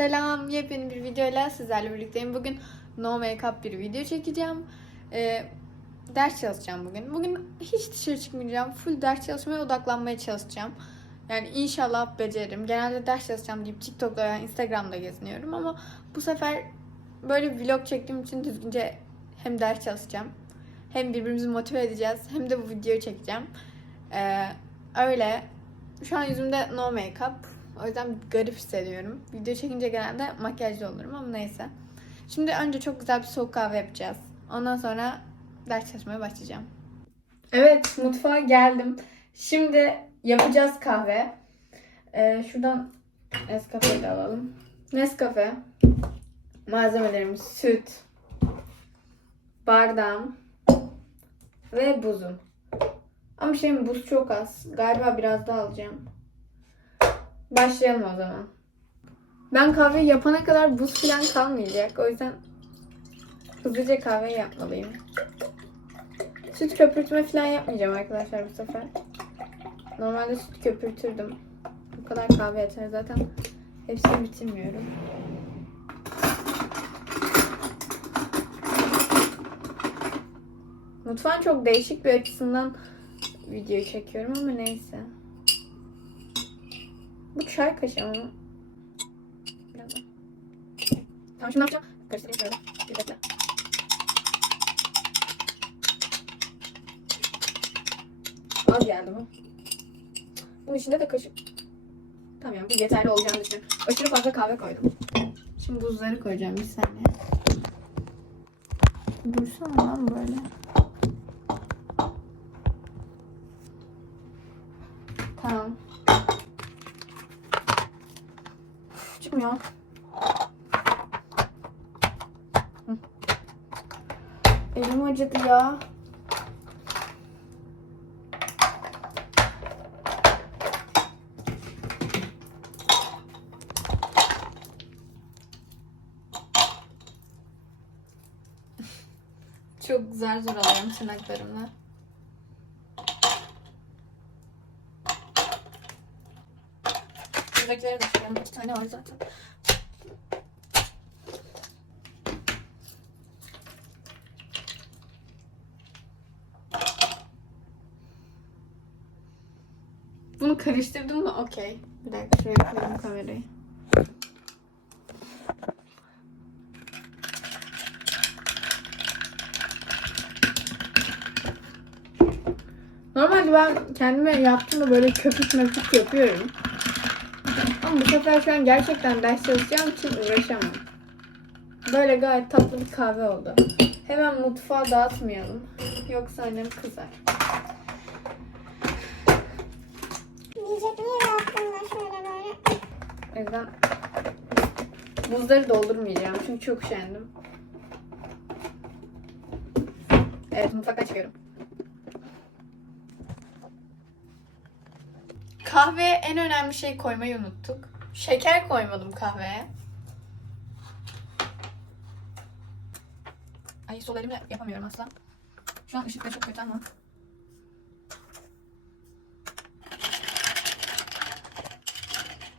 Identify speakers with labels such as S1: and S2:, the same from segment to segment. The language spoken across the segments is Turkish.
S1: Selam, yepyeni bir videoyla sizlerle birlikteyim. Bugün no make-up bir video çekeceğim. Ee, ders çalışacağım bugün. Bugün hiç dışarı çıkmayacağım. Full ders çalışmaya odaklanmaya çalışacağım. Yani inşallah beceririm. Genelde ders çalışacağım deyip TikTok'ta veya Instagram'da geziniyorum ama bu sefer böyle vlog çektiğim için düzgünce hem ders çalışacağım. Hem birbirimizi motive edeceğiz. Hem de bu videoyu çekeceğim. Ee, öyle. Şu an yüzümde no make-up. O yüzden garip hissediyorum. Video çekince genelde makyajlı olurum ama neyse. Şimdi önce çok güzel bir soğuk kahve yapacağız. Ondan sonra ders çalışmaya başlayacağım. Evet mutfağa geldim. Şimdi yapacağız kahve. Ee, şuradan Nescafe'yi de alalım. Nescafe. Malzemelerimiz süt, bardağım ve buzum. Ama şey buz çok az. Galiba biraz daha alacağım. Başlayalım o zaman. Ben kahve yapana kadar buz falan kalmayacak. O yüzden hızlıca kahve yapmalıyım. Süt köpürtme falan yapmayacağım arkadaşlar bu sefer. Normalde süt köpürtürdüm. Bu kadar kahve yeter zaten. Hepsini bitirmiyorum. Mutfağın çok değişik bir açısından video çekiyorum ama neyse. Bu çay kaşığı daha. Tamam şimdi ne yapacağım? Karıştırayım şöyle. Bir dakika. Az geldi bu. Bunun içinde de kaşık. Tamam yani bu yeterli olacağını düşünüyorum. Aşırı fazla kahve koydum. Şimdi buzları koyacağım bir saniye. Dursana lan böyle. Tamam. Çıkmıyor. Hı. Elim acıdı ya. Çok zar zor tırnaklarımla. Buradakileri de çıkaralım. İki tane var zaten. Bunu karıştırdım mı? Okey. Bir dakika şuraya koyayım kamerayı. Normalde ben kendime yaptığımda böyle köpük möpük yapıyorum. Ama bu sefer şu an gerçekten ders çalışacağım için uğraşamam. Böyle gayet tatlı bir kahve oldu. Hemen mutfağa dağıtmayalım. Yoksa annem kızar.
S2: Diyecek niye yaptın da şöyle böyle.
S1: O yüzden buzları doldurmayacağım çünkü çok üşendim. Evet mutfaktan çıkıyorum. Kahveye en önemli şey koymayı unuttuk. Şeker koymadım kahveye. Ay sol elimle yapamıyorum asla. Şu an ışık da çok kötü ama.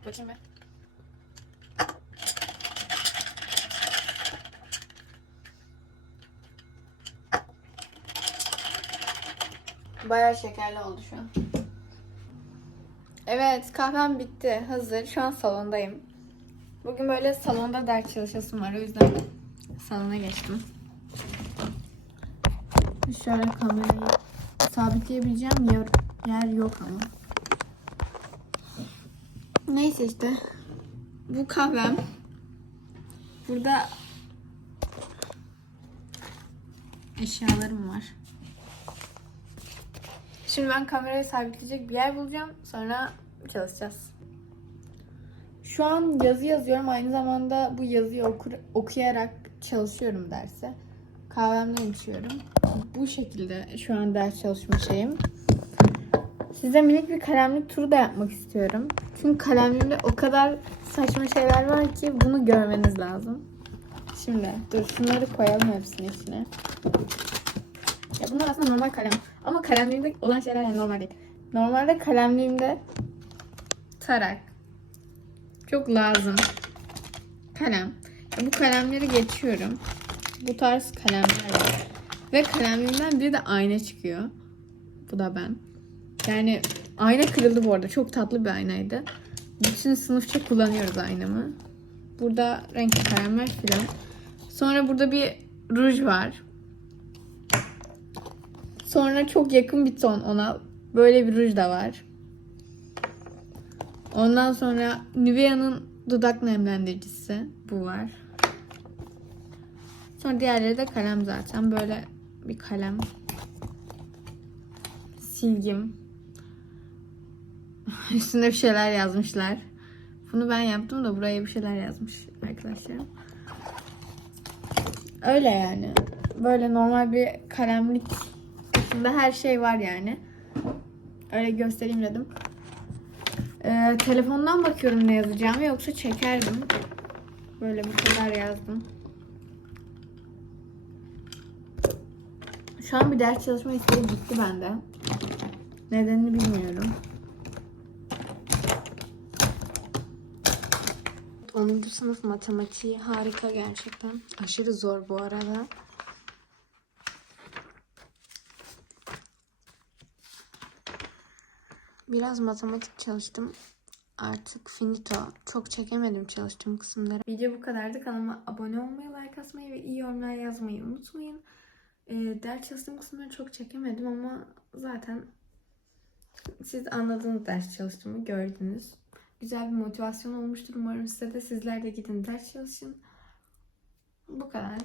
S1: Bakayım bir. Bayağı şekerli oldu şu an. Evet kahvem bitti. Hazır. Şu an salondayım. Bugün böyle salonda ders çalışasım var. O yüzden salona geçtim. Şöyle kamerayı sabitleyebileceğim yer, yer yok ama. Neyse işte. Bu kahvem. Burada eşyalarım var. Şimdi ben kamerayı sabitleyecek bir yer bulacağım. Sonra çalışacağız. Şu an yazı yazıyorum. Aynı zamanda bu yazıyı okur, okuyarak çalışıyorum derse. Kahvemden içiyorum. Bu şekilde şu an ders çalışma şeyim. Size minik bir kalemlik turu da yapmak istiyorum. Çünkü kalemliğimde o kadar saçma şeyler var ki bunu görmeniz lazım. Şimdi dur şunları koyalım hepsinin içine. Ya bunlar aslında normal kalem. Ama kalemliğimde olan şeyler yani normal değil. Normalde kalemliğimde tarak çok lazım. kalem. Bu kalemleri geçiyorum. Bu tarz kalemler var. Ve kalemimden bir de ayna çıkıyor. Bu da ben. Yani ayna kırıldı bu arada. Çok tatlı bir aynaydı. Bütün sınıfça kullanıyoruz aynamı. Burada renkli kalemler filan. Sonra burada bir ruj var. Sonra çok yakın bir ton ona. Böyle bir ruj da var. Ondan sonra Nivea'nın dudak nemlendiricisi. Bu var. Sonra diğerleri de kalem zaten. Böyle bir kalem. Silgim. Üstünde bir şeyler yazmışlar. Bunu ben yaptım da buraya bir şeyler yazmış arkadaşlarım. Öyle yani. Böyle normal bir kalemlik içinde her şey var yani. Öyle göstereyim dedim. Ee, telefondan bakıyorum ne yazacağımı yoksa çekerdim. Böyle bu kadar yazdım. Şu an bir ders çalışma isteği gitti bende. Nedenini bilmiyorum. 10. sınıf matematiği harika gerçekten. Aşırı zor bu arada. Biraz matematik çalıştım. Artık finito. Çok çekemedim çalıştığım kısımları. Video bu kadardı. Kanalıma abone olmayı, like atmayı ve iyi yorumlar yazmayı unutmayın. Ee, ders çalıştığım kısımları çok çekemedim ama zaten siz anladınız ders çalıştığımı gördünüz. Güzel bir motivasyon olmuştur. Umarım size de sizler de gidin ders çalışın. Bu kadar.